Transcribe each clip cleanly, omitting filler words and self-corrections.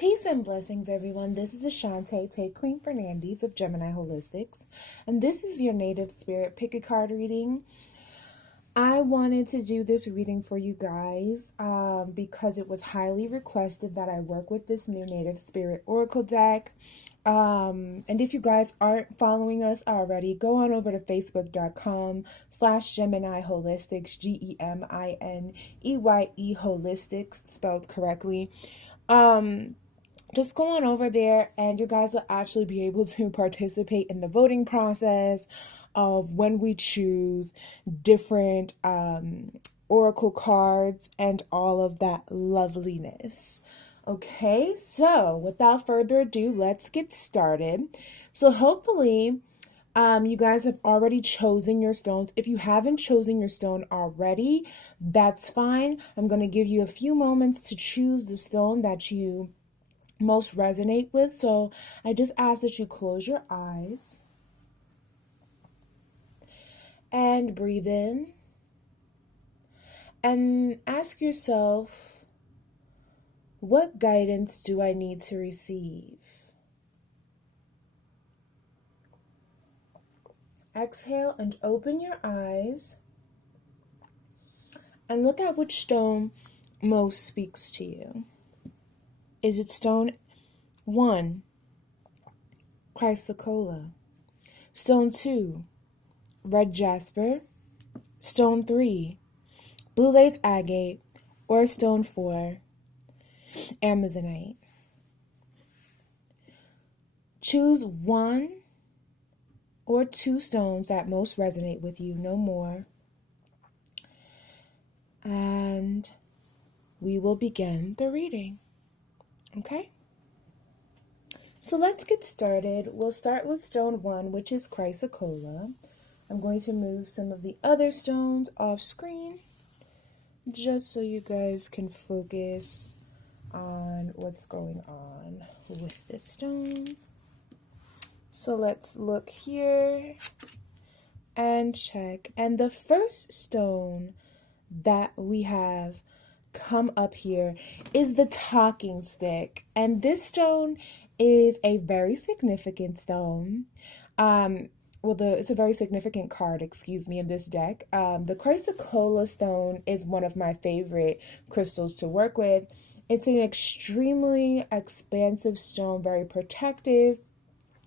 Peace and blessings, everyone. This is Ashanté Fernandes of Gemineye Holistics, and this is your native spirit pick a card reading. I wanted to do this reading for you guys because it was highly requested that I work with this new native spirit oracle deck. And if you guys aren't following us already, go on over to facebook.com/Gemineye Holistics, Gemineye Holistics, spelled correctly. Just go on over there and you guys will actually be able to participate in the voting process of when we choose different oracle cards and all of that loveliness. Okay, so without further ado, let's get started. So hopefully you guys have already chosen your stones. If you haven't chosen your stone already, that's fine. I'm going to give you a few moments to choose the stone that you most resonate with. So I just ask that you close your eyes and breathe in and ask yourself, what guidance do I need to receive? Exhale and open your eyes and look at which stone most speaks to you. Is it stone 1, Chrysocolla, stone 2, red Jasper, stone 3, blue Lace Agate, or stone 4, Amazonite? Choose 1 or 2 stones that most resonate with you, no more. And we will begin the reading. Okay? So let's get started. We'll start with stone 1, which is Chrysocolla. I'm going to move some of the other stones off screen just so you guys can focus on what's going on with this stone. So let's look here and check. And the first stone that we have come up here is the talking stick. And this stone is a very significant stone. It's a very significant card, in this deck. The Chrysocolla stone is one of my favorite crystals to work with. It's an extremely expansive stone, very protective,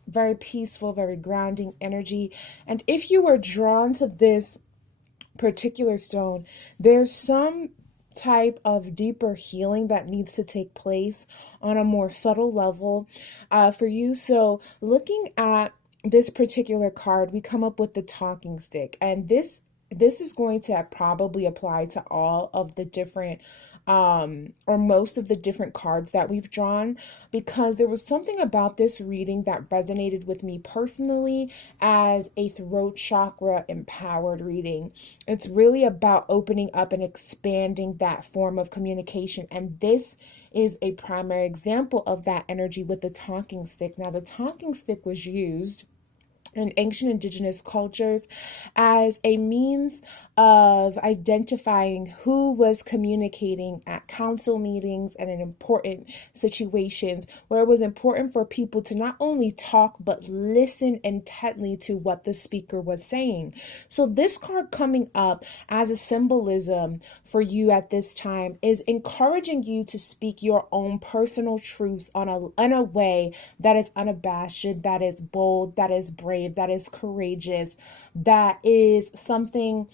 very peaceful, very grounding energy. And if you were drawn to this particular stone, there's some type of deeper healing that needs to take place on a more subtle level for you. So looking at this particular card, we come up with the talking stick, and this is going to probably apply to all of the different or most of the different cards that we've drawn, because there was something about this reading that resonated with me personally as a throat chakra empowered reading. It's really about opening up and expanding that form of communication, and this is a primary example of that energy with the talking stick. Now, the talking stick was used in ancient indigenous cultures as a means of identifying who was communicating at council meetings and in important situations where it was important for people to not only talk but listen intently to what the speaker was saying. So this card coming up as a symbolism for you at this time is encouraging you to speak your own personal truths in a way that is unabashed, that is bold, that is brave, that is courageous, that is something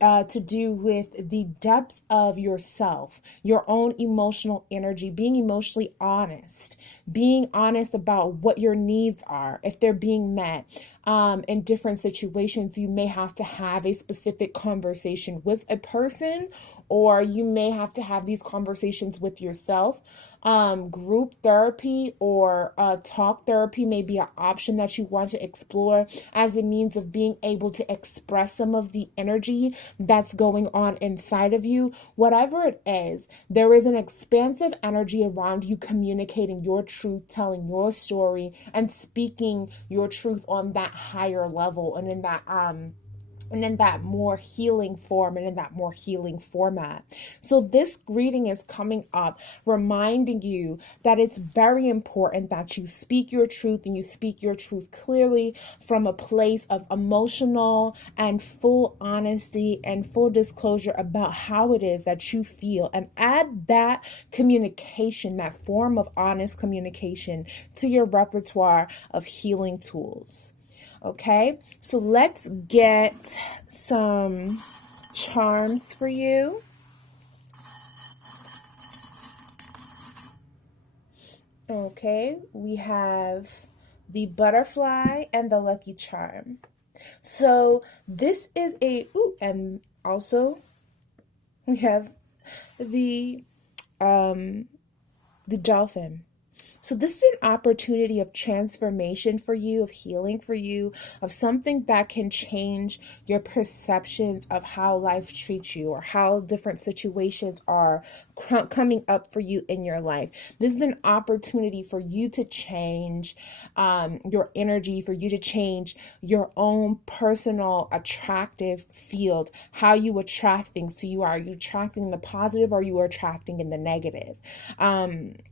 to do with the depths of yourself, your own emotional energy, being emotionally honest, being honest about what your needs are, if they're being met. In different situations, you may have to have a specific conversation with a person, or you may have to have these conversations with yourself. Group therapy or talk therapy may be an option that you want to explore as a means of being able to express some of the energy that's going on inside of you. Whatever it is, there is an expansive energy around you communicating your truth, telling your story, and speaking your truth on that higher level and in that and in that more healing form and in that more healing format. So this reading is coming up reminding you that it's very important that you speak your truth, and you speak your truth clearly from a place of emotional and full honesty and full disclosure about how it is that you feel, and add that communication, that form of honest communication, to your repertoire of healing tools. Okay, so let's get some charms for you. Okay, we have the butterfly and the lucky charm. So this is and also we have the dolphin. So this is an opportunity of transformation for you, of healing for you, of something that can change your perceptions of how life treats you, or how different situations are coming up for you in your life. This is an opportunity for you to change your energy, for you to change your own personal attractive field, how you attract things to you. Are you attracting the positive, or are you attracting in the negative?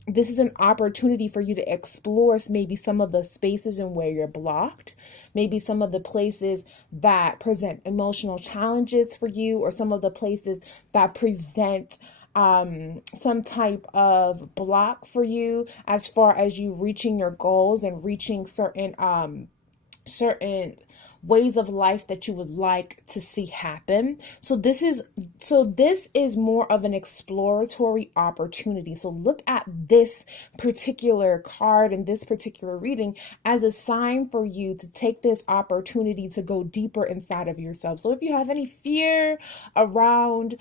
This is an opportunity for you to explore maybe some of the spaces in where you're blocked, maybe some of the places that present emotional challenges for you, or some of the places that present some type of block for you as far as you reaching your goals and reaching certain ways of life that you would like to see happen. So this is more of an exploratory opportunity. So look at this particular card and this particular reading as a sign for you to take this opportunity to go deeper inside of yourself. So if you have any fear around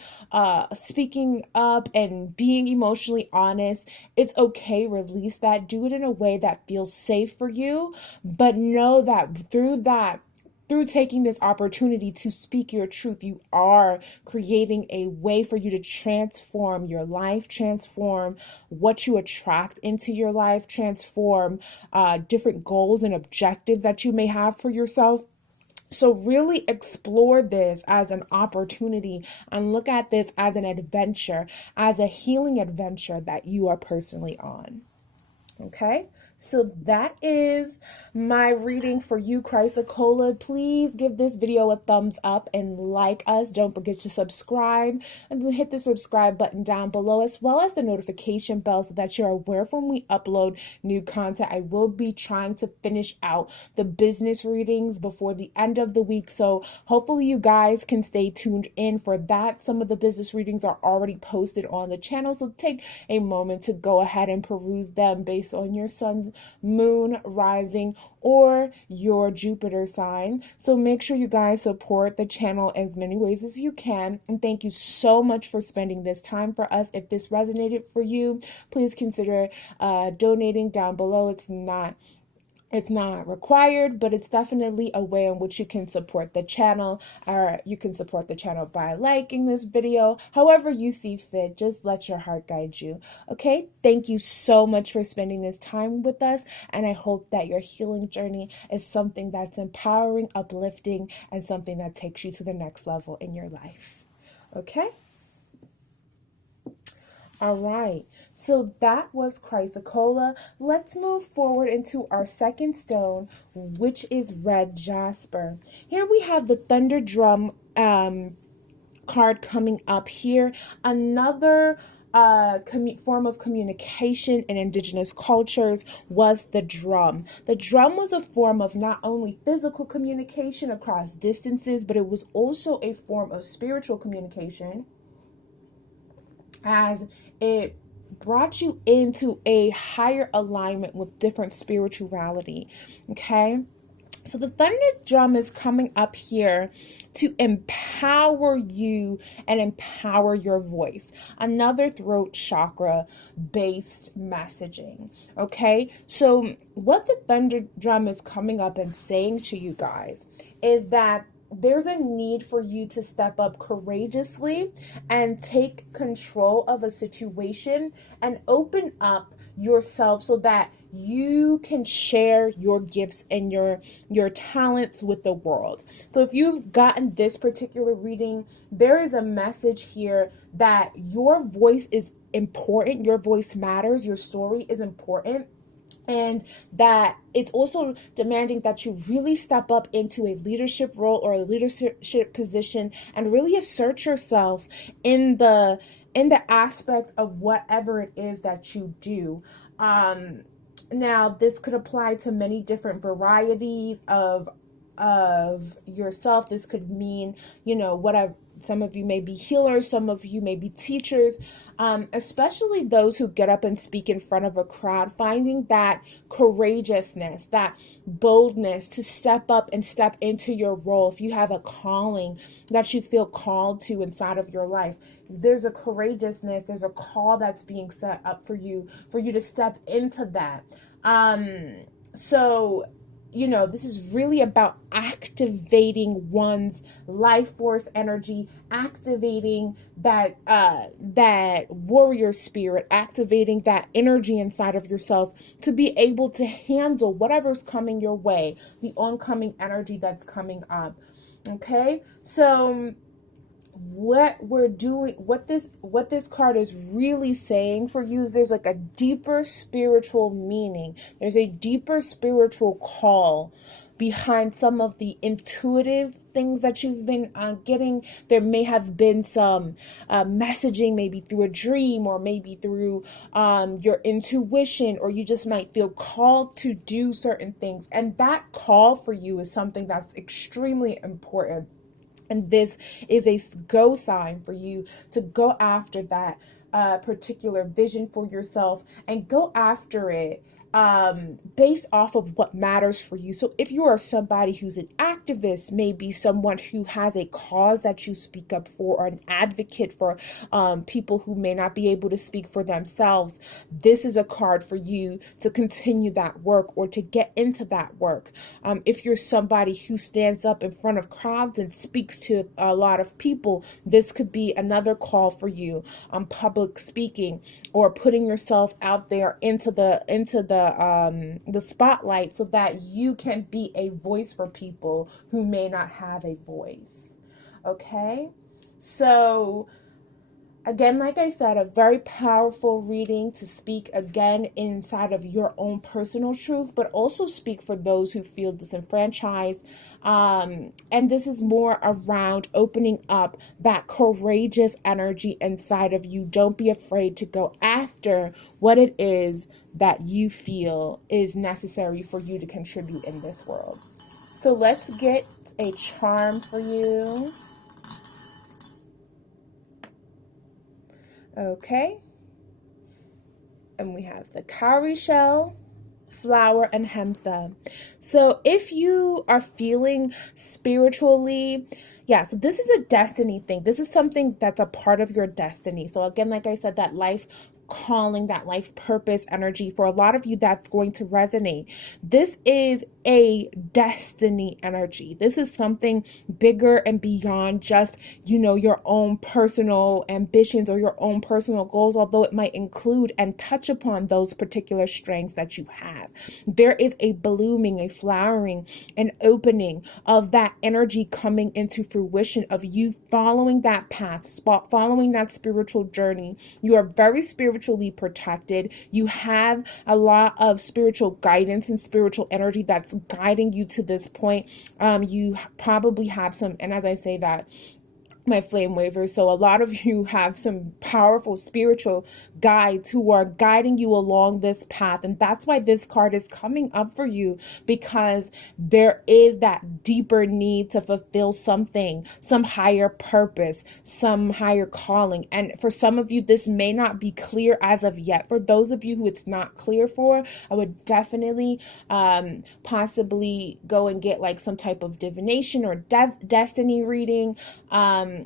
speaking up and being emotionally honest, it's okay. Release that. Do it in a way that feels safe for you, but know that through taking this opportunity to speak your truth, you are creating a way for you to transform your life, transform what you attract into your life, transform different goals and objectives that you may have for yourself. So really explore this as an opportunity and look at this as an adventure, as a healing adventure that you are personally on. Okay, so that is my reading for you, Chrysocolla. Please give this video a thumbs up and like us. Don't forget to subscribe and then hit the subscribe button down below, as well as the notification bell, so that you're aware of when we upload new content. I will be trying to finish out the business readings before the end of the week, so hopefully you guys can stay tuned in for that. Some of the business readings are already posted on the channel, so take a moment to go ahead and peruse them based on your sun, moon, rising, or your Jupiter sign. So make sure you guys support the channel in as many ways as you can. And thank you so much for spending this time for us. If this resonated for you, please consider donating down below. It's not required, but it's definitely a way in which you can support the channel, or you can support the channel by liking this video. However you see fit, just let your heart guide you. Okay, thank you so much for spending this time with us, and I hope that your healing journey is something that's empowering, uplifting, and something that takes you to the next level in your life. Okay? All right, so that was Chrysocolla. Let's move forward into our second stone, which is red jasper. Here we have the thunder drum card coming up here. Another form of communication in indigenous cultures was the drum. The drum was a form of not only physical communication across distances, but it was also a form of spiritual communication, as it brought you into a higher alignment with different spirituality. Okay, so the thunder drum is coming up here to empower you and empower your voice. Another throat chakra based messaging. Okay, so what the thunder drum is coming up and saying to you guys is that there's a need for you to step up courageously and take control of a situation and open up yourself so that you can share your gifts and your talents with the world. So if you've gotten this particular reading, there is a message here that your voice is important, your voice matters, your story is important, and that it's also demanding that you really step up into a leadership role or a leadership position and really assert yourself in the aspect of whatever it is that you do. Now, this could apply to many different varieties of yourself. This could mean, some of you may be healers, some of you may be teachers, especially those who get up and speak in front of a crowd, finding that courageousness, that boldness to step up and step into your role. If you have a calling that you feel called to inside of your life, there's a courageousness, there's a call that's being set up for you to step into that. So this is really about activating one's life force energy, activating that warrior spirit, activating that energy inside of yourself to be able to handle whatever's coming your way, the oncoming energy that's coming up. Okay, so what we're doing, what this card is really saying for you is there's like a deeper spiritual meaning. There's a deeper spiritual call behind some of the intuitive things that you've been getting. There may have been some messaging, maybe through a dream or maybe through your intuition, or you just might feel called to do certain things. And that call for you is something that's extremely important. And this is a go sign for you to go after that particular vision for yourself and go after it based off of what matters for you. So if you are somebody who's an activist, maybe someone who has a cause that you speak up for, or an advocate for people who may not be able to speak for themselves, this is a card for you to continue that work or to get into that work. If you're somebody who stands up in front of crowds and speaks to a lot of people, this could be another call for you on public speaking or putting yourself out there into the spotlight so that you can be a voice for people who may not have a voice. Okay, so again, like I said, a very powerful reading to speak again inside of your own personal truth, but also speak for those who feel disenfranchised. And this is more around opening up that courageous energy inside of you. Don't be afraid to go after what it is that you feel is necessary for you to contribute in this world. So let's get a charm for you. Okay, and we have the cowrie shell, flower, and hemsa. So if you are feeling spiritually, so this is a destiny thing. This is something that's a part of your destiny. So again, like I said, that life calling, that life purpose energy, for a lot of you, that's going to resonate. This is a destiny energy. This is something bigger and beyond just, your own personal ambitions or your own personal goals, although it might include and touch upon those particular strengths that you have. There is a blooming, a flowering, an opening of that energy coming into fruition of you following that path, following that spiritual journey. You are very spiritually protected. You have a lot of spiritual guidance and spiritual energy that's guiding you to this point. You probably have some, and as I say that, my flame wavers. So a lot of you have some powerful spiritual guides who are guiding you along this path. And that's why this card is coming up for you, because there is that deeper need to fulfill something, some higher purpose, some higher calling. And for some of you, this may not be clear as of yet. For those of you who it's not clear for, I would definitely possibly go and get like some type of divination or destiny reading.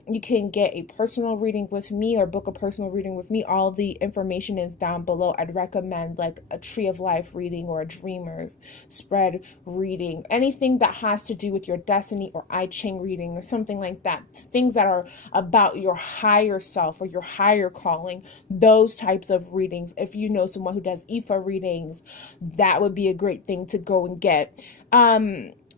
You can get a personal reading with me or book a personal reading with me. All the information is down below. I'd recommend like a Tree of Life reading or a Dreamers spread reading, anything that has to do with your destiny, or I Ching reading or something like that. Things that are about your higher self or your higher calling, those types of readings. If you know someone who does IFA readings, that would be a great thing to go and get.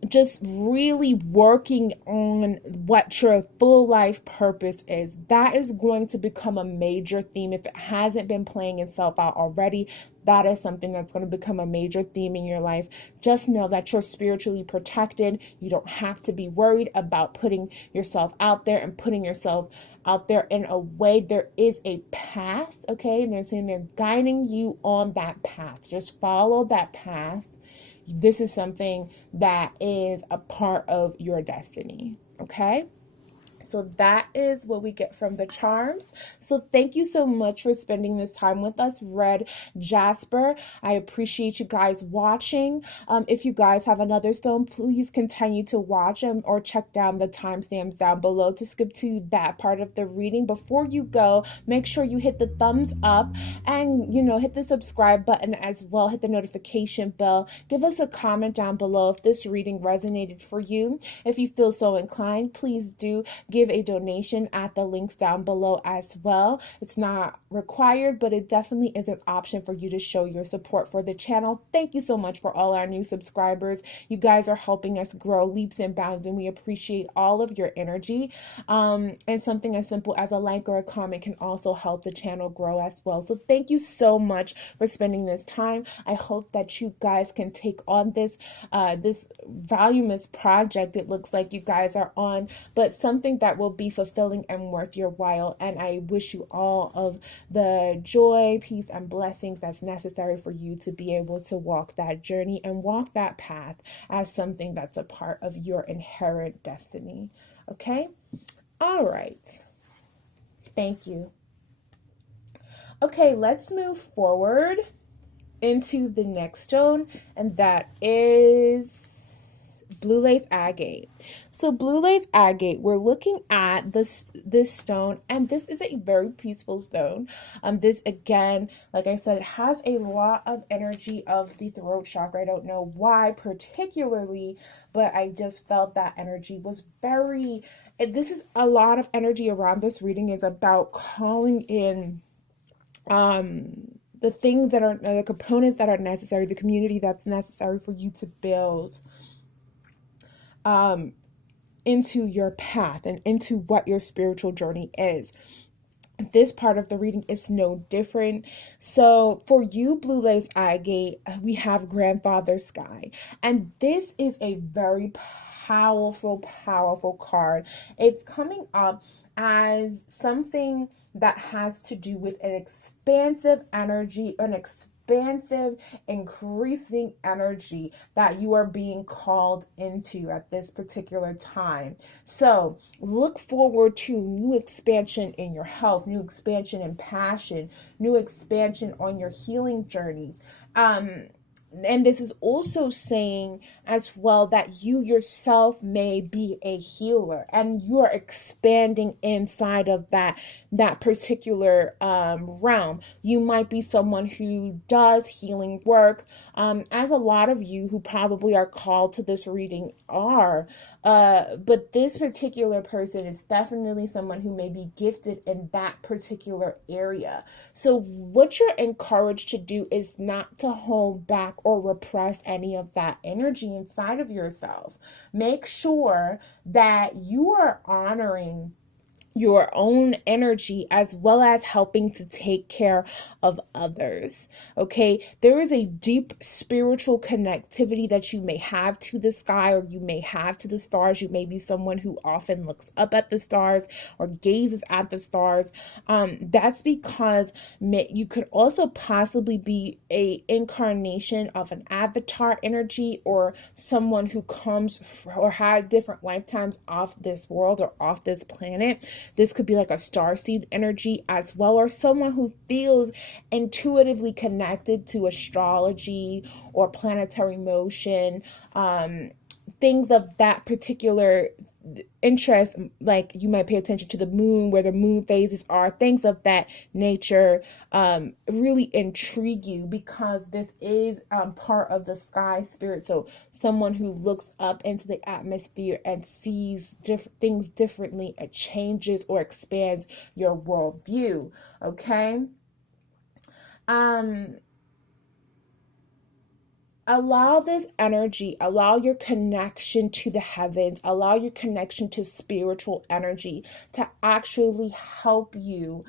Just really working on what your full life purpose is. That is going to become a major theme. If it hasn't been playing itself out already, that is something that's going to become a major theme in your life. Just know that you're spiritually protected. You don't have to be worried about putting yourself out there and putting yourself out there in a way. There is a path, okay? And they're guiding you on that path. Just follow that path. This is something that is a part of your destiny, okay? So that is what we get from the charms. So thank you so much for spending this time with us, Red Jasper. I appreciate you guys watching. If you guys have another stone, please continue to watch them or check down the timestamps down below to skip to that part of the reading. Before you go, make sure you hit the thumbs up and, hit the subscribe button as well. Hit the notification bell. Give us a comment down below if this reading resonated for you. If you feel so inclined, please do give a donation at the links down below as well. It's not required, but it definitely is an option for you to show your support for the channel. Thank you so much for all our new subscribers. You guys are helping us grow leaps and bounds, and we appreciate all of your energy. And something as simple as a like or a comment can also help the channel grow as well. So thank you so much for spending this time. I hope that you guys can take on this voluminous project it looks like you guys are on, but something that will be fulfilling and worth your while. And I wish you all of the joy, peace, and blessings that's necessary for you to be able to walk that journey and walk that path as something that's a part of your inherent destiny. Okay? All right. Thank you. Okay, let's move forward into the next stone, and that is blue lace agate. So blue lace agate, we're looking at this stone, and this is a very peaceful stone. This, again, like I said, it has a lot of energy of the throat chakra. I don't know why particularly, but I just felt that energy was very, this is a lot of energy around this reading is about calling in the things that are the components that are necessary, the community that's necessary for you to build into your path and into what your spiritual journey is. This part of the reading is no different. So for you, blue lace agate, we have grandfather sky, and this is a very powerful card. It's coming up as something that has to do with an expansive energy, an expansive, increasing energy that you are being called into at this particular time. So look forward to new expansion in your health, new expansion in passion, new expansion on your healing journeys. And this is also saying as well that you yourself may be a healer, and you are expanding inside of that particular realm. You might be someone who does healing work, as a lot of you who probably are called to this reading are. But this particular person is definitely someone who may be gifted in that particular area. So what you're encouraged to do is not to hold back or repress any of that energy inside of yourself. Make sure that you are honoring your own energy as well as helping to take care of others. Okay, there is a deep spiritual connectivity that you may have to the sky, or you may have to the stars. You may be someone who often looks up at the stars or gazes at the stars. That's because you could also possibly be a incarnation of an avatar energy, or someone who comes or had different lifetimes off this world or off this planet. This could be like a starseed energy as well, or someone who feels intuitively connected to astrology or planetary motion, things of that particular interest, like you might pay attention to the moon, where the moon phases are, things of that nature, really intrigue you, because this is part of the sky spirit. So someone who looks up into the atmosphere and sees things differently, it changes or expands your worldview. Okay. um Allow this energy, allow your connection to the heavens, allow your connection to spiritual energy to actually help you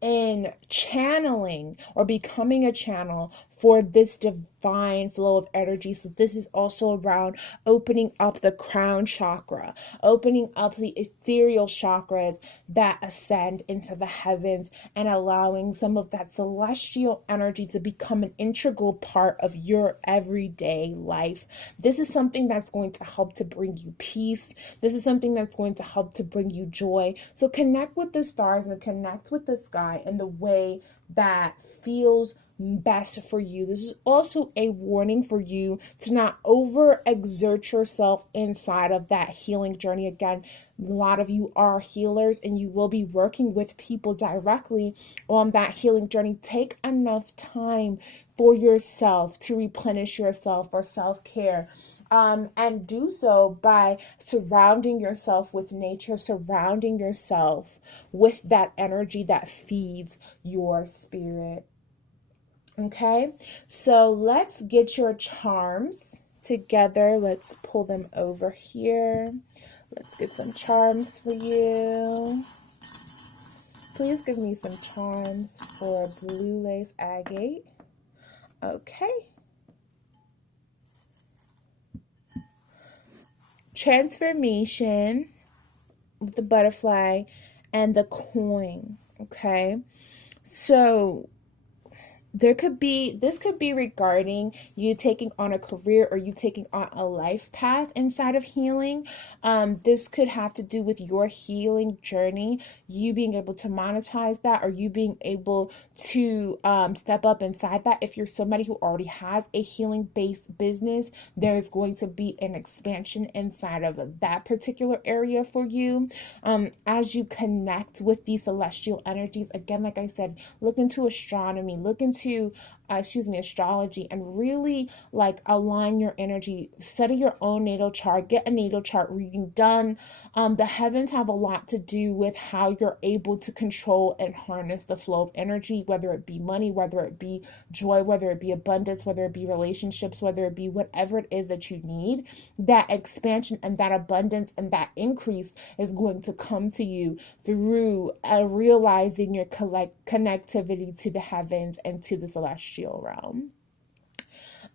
in channeling or becoming a channel for this divine flow of energy. So this is also around opening up the crown chakra, opening up the ethereal chakras that ascend into the heavens, and allowing some of that celestial energy to become an integral part of your everyday life. This is something that's going to help to bring you peace. This is something that's going to help to bring you joy. So connect with the stars and connect with the sky in the way that feels best for you. This is also a warning for you to not overexert yourself inside of that healing journey. Again, a lot of you are healers and you will be working with people directly on that healing journey. Take enough time for yourself to replenish yourself for self-care. And do so by surrounding yourself with nature, surrounding yourself with that energy that feeds your spirit. Okay, so let's get your charms together. Let's pull them over here. Let's get some charms for you. Please give me some charms for blue lace agate. Okay. Transformation with the butterfly and the coin. Okay. So this could be regarding you taking on a career or you taking on a life path inside of healing. This could have to do with your healing journey, you being able to monetize that, or you being able to step up inside that. If you're somebody who already has a healing based business, there's going to be an expansion inside of that particular area for you. As you connect with these celestial energies, again, like I said, look into astronomy, look into astrology, and really like align your energy. Study your own natal chart, get a natal chart reading done. The heavens have a lot to do with how you're able to control and harness the flow of energy, whether it be money, whether it be joy, whether it be abundance, whether it be relationships, whether it be whatever it is that you need. That expansion and that abundance and that increase is going to come to you through realizing your connectivity to the heavens and to the celestial realm.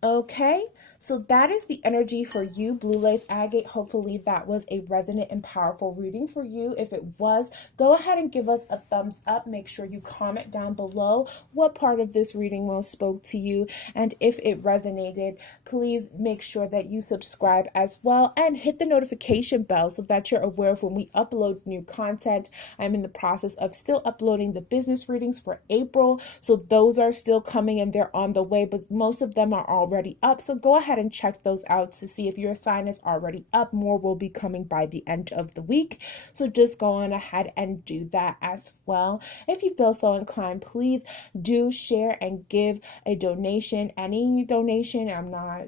Okay, so that is the energy for you, Blue Lace Agate. Hopefully that was a resonant and powerful reading for you. If it was, go ahead and give us a thumbs up. Make sure you comment down below what part of this reading most spoke to you. And if it resonated, please make sure that you subscribe as well and hit the notification bell so that you're aware of when we upload new content. I'm in the process of still uploading the business readings for April, so those are still coming and they're on the way, but most of them are already up. So go ahead and check those out to see if your sign is already up. More will be coming by the end of the week. So just go on ahead and do that as well. If you feel so inclined, please do share and give a donation. Any donation, I'm not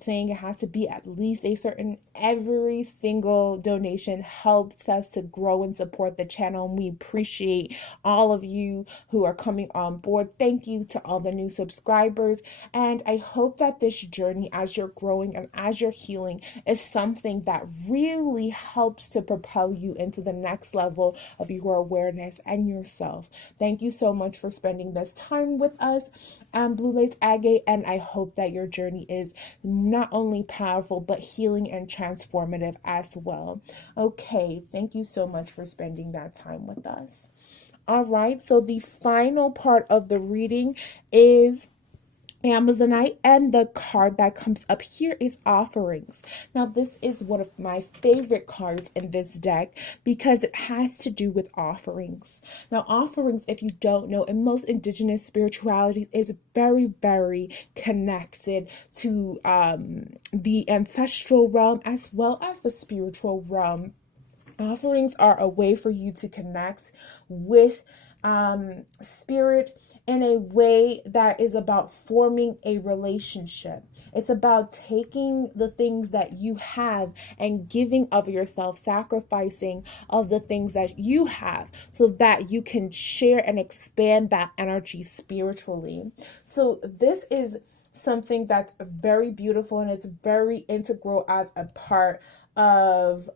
saying it has to be at least a certain, every single donation helps us to grow and support the channel, and we appreciate all of you who are coming on board. Thank you to all the new subscribers, and I hope that this journey, as you're growing and as you're healing, is something that really helps to propel you into the next level of your awareness and yourself. Thank you so much for spending this time with us, Blue Lace Agate, and I hope that your journey is not only powerful but healing and transformative as well. Okay, thank you so much for spending that time with us. All right, so the final part of the reading is Amazonite, and the card that comes up here is offerings. Now, this is one of my favorite cards in this deck because it has to do with offerings. Now, offerings, if you don't know, in most indigenous spirituality is very, very connected to the ancestral realm as well as the spiritual realm. Offerings are a way for you to connect with spirit in a way that is about forming a relationship. It's about taking the things that you have and giving of yourself, sacrificing of the things that you have so that you can share and expand that energy spiritually. So this is something that's very beautiful, and it's very integral as a part of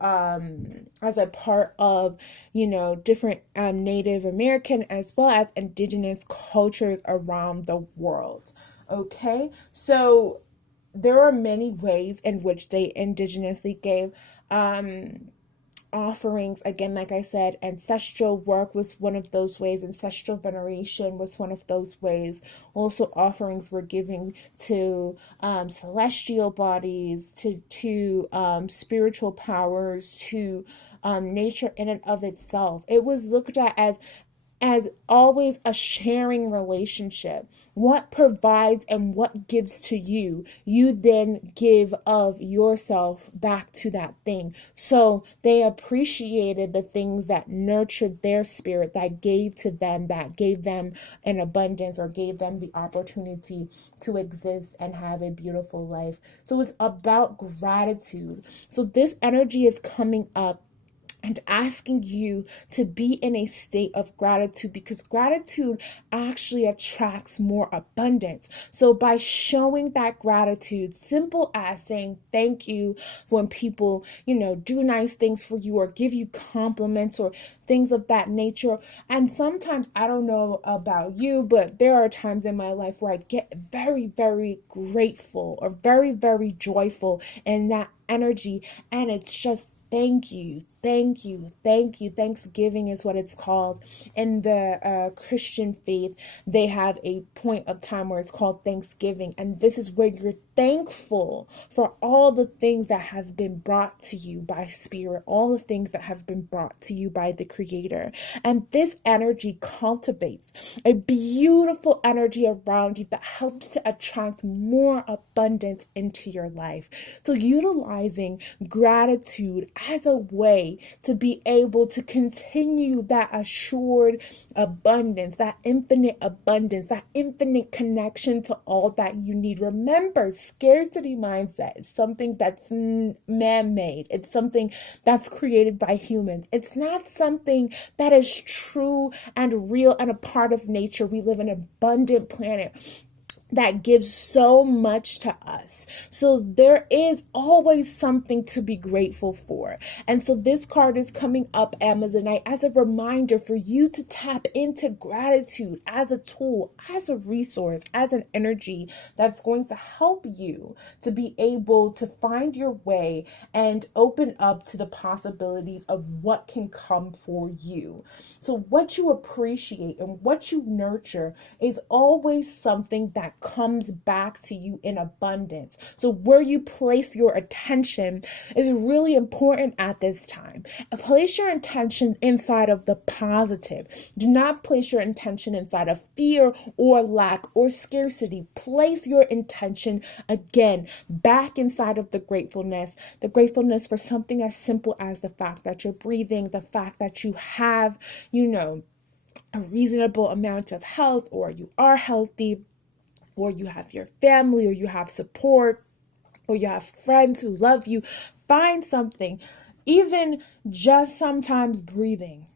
different Native American as well as indigenous cultures around the world. Okay, so there are many ways in which they indigenously gave offerings. Again, like I said, ancestral work was one of those ways. Ancestral veneration was one of those ways. Also, offerings were given to celestial bodies, to spiritual powers, to nature in and of itself. It was looked at as always a sharing relationship. What provides and what gives to you, you then give of yourself back to that thing. So they appreciated the things that nurtured their spirit, that gave to them, that gave them an abundance or gave them the opportunity to exist and have a beautiful life. So it's about gratitude. So this energy is coming up and asking you to be in a state of gratitude, because gratitude actually attracts more abundance. So by showing that gratitude, simple as saying thank you when people, do nice things for you or give you compliments or things of that nature. And sometimes, I don't know about you, but there are times in my life where I get very, very grateful or very, very joyful in that energy. And it's just thank you, thank you, thank you. Thanksgiving is what it's called. In the Christian faith, they have a point of time where it's called Thanksgiving. And this is where you're thankful for all the things that have been brought to you by spirit, all the things that have been brought to you by the Creator. And this energy cultivates a beautiful energy around you that helps to attract more abundance into your life. So utilizing gratitude as a way to be able to continue that assured abundance, that infinite connection to all that you need. Remember, scarcity mindset is something that's man-made. It's something that's created by humans. It's not something that is true and real and a part of nature. We live in an abundant planet that gives so much to us. So there is always something to be grateful for. And so this card is coming up, Amazonite, as a reminder for you to tap into gratitude as a tool, as a resource, as an energy that's going to help you to be able to find your way and open up to the possibilities of what can come for you. So what you appreciate and what you nurture is always something that comes back to you in abundance. So where you place your attention is really important at this time. Place your intention inside of the positive. Do not place your intention inside of fear or lack or scarcity. Place your intention again back inside of the gratefulness for something as simple as the fact that you're breathing, the fact that you have, a reasonable amount of health, or you are healthy, or you have your family, or you have support, or you have friends who love you. Find something, even just sometimes breathing.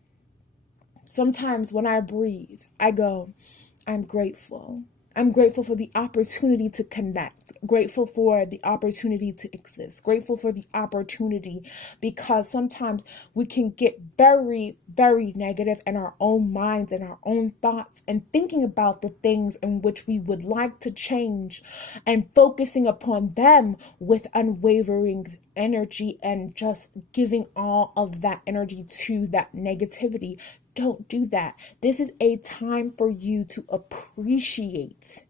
Sometimes when I breathe, I go, I'm grateful. I'm grateful for the opportunity to connect, grateful for the opportunity to exist, grateful for the opportunity, because sometimes we can get very, very negative in our own minds and our own thoughts and thinking about the things in which we would like to change and focusing upon them with unwavering energy and just giving all of that energy to that negativity. Don't do that. This is a time for you to appreciate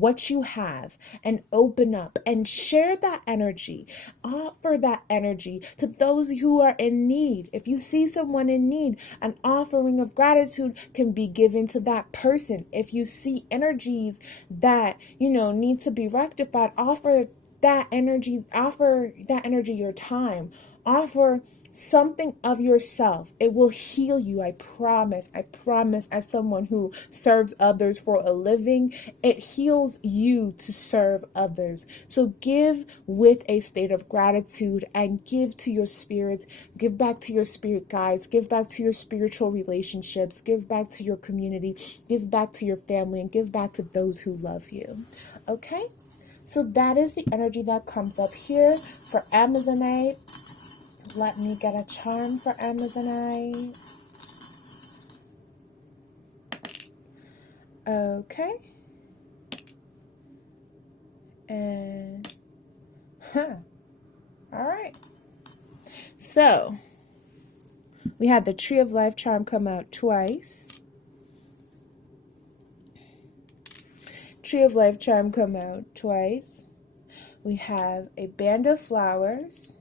what you have and open up and share that energy. Offer that energy to those who are in need. If you see someone in need, an offering of gratitude can be given to that person. If you see energies that, need to be rectified, offer that energy your time. Offer something of yourself. It will heal you. I promise. As someone who serves others for a living, it heals you to serve others. So give with a state of gratitude and give to your spirits. Give back to your spirit guides. Give back to your spiritual relationships. Give back to your community. Give back to your family, and give back to those who love you. Okay? So that is the energy that comes up here for Amazonite. Let me get a charm for Amazonite. Okay. And, all right. So, we had the Tree of Life charm come out twice. Tree of Life charm come out twice. We have a band of flowers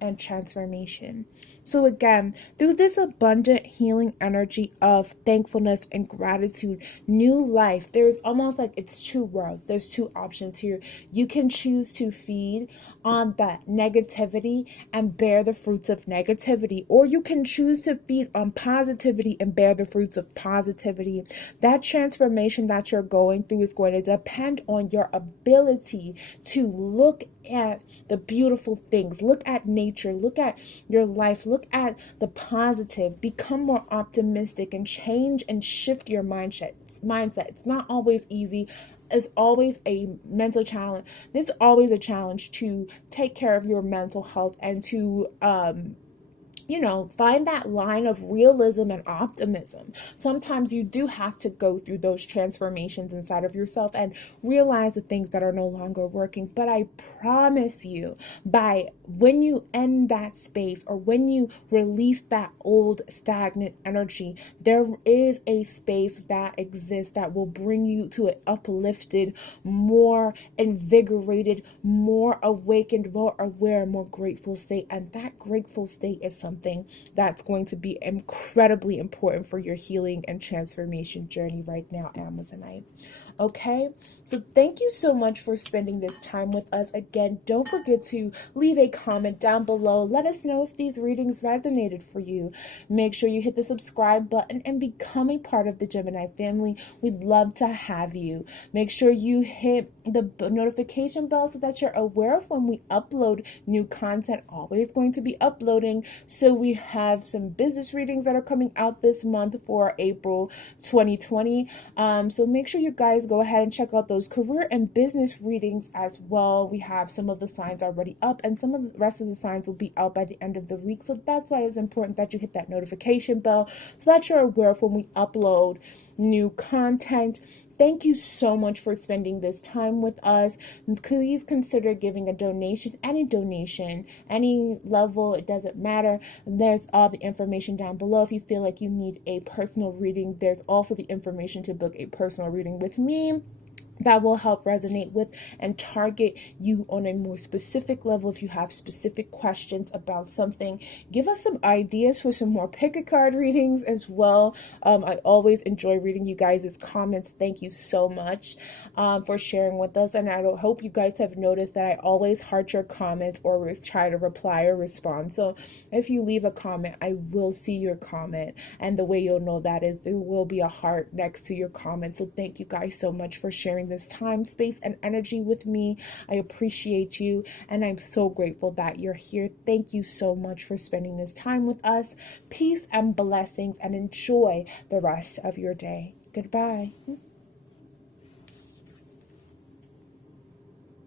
and transformation. So again, through this abundant healing energy of thankfulness and gratitude, new life, there's almost like it's two worlds. There's two options here. You can choose to feed on that negativity and bear the fruits of negativity, or you can choose to feed on positivity and bear the fruits of positivity. That transformation that you're going through is going to depend on your ability to look at the beautiful things, look at nature, look at your life, look at the positive, become more optimistic, and change and shift your mindset. It's not always easy. It's always a mental challenge. There's always a challenge to take care of your mental health and to find that line of realism and optimism. Sometimes you do have to go through those transformations inside of yourself and realize the things that are no longer working. But I promise you, when you end that space, or when you release that old stagnant energy, there is a space that exists that will bring you to an uplifted, more invigorated, more awakened, more aware, more grateful state. And that grateful state is something that's going to be incredibly important for your healing and transformation journey right now, Amazonite. Okay, so thank you so much for spending this time with us. Again, don't forget to leave a comment down below. Let us know if these readings resonated for you. Make sure you hit the subscribe button and become a part of the Gemineye family. We'd love to have you. Make sure you hit the notification bell so that you're aware of when we upload new content. Always going to be uploading. So we have some business readings that are coming out this month for April 2020. So make sure you guys go ahead and check out those career and business readings as well. We have some of the signs already up, and some of the rest of the signs will be out by the end of the week. So that's why it's important that you hit that notification bell so that you're aware of when we upload new content. Thank you so much for spending this time with us. Please consider giving a donation, any level, it doesn't matter. There's all the information down below. If you feel like you need a personal reading, there's also the information to book a personal reading with me. That will help resonate with and target you on a more specific level. If you have specific questions about something, give us some ideas for some more pick-a-card readings as well. I always enjoy reading you guys' comments. Thank you so much for sharing with us. And I hope you guys have noticed that I always heart your comments or try to reply or respond. So if you leave a comment, I will see your comment. And the way you'll know that is there will be a heart next to your comment. So thank you guys so much for sharing this time, space, and energy with me. I appreciate you, and I'm so grateful that you're here. Thank you so much for spending this time with us. Peace and blessings, and enjoy the rest of your day. Goodbye.